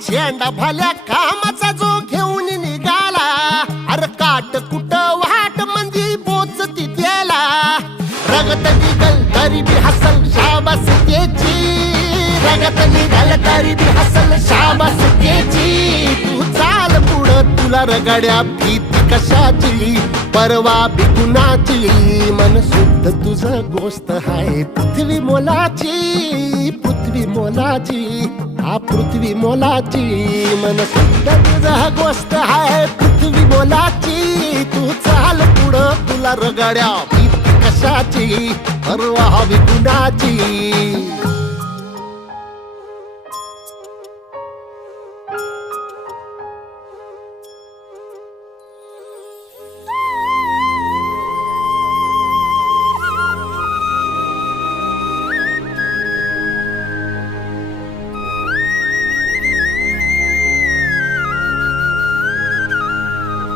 झेंडा भल्या कामाचा जो घेऊन निघाला, अरे काट कुट वाट मंदी पोचती त्याला, रगत निघल तरी बी हसल शाबास त्याची, रगत निघल तरी बी हसल शाबास त्याची. तू चाल पुढं तुला रगड्या भीती कशाची, परवा बी कुणाची, मन शुद्ध तुझं गोष्ट हाय पृथ्वी मोलाची, पृथ्वी मोलाची, हा पृथ्वी मोलाची, मन शुद्ध तुझं गोष्ट हाय पृथ्वी मोलाची. तू चाल पुढं तुला रगड्या भीती कशाची, परवा बी कुणाची.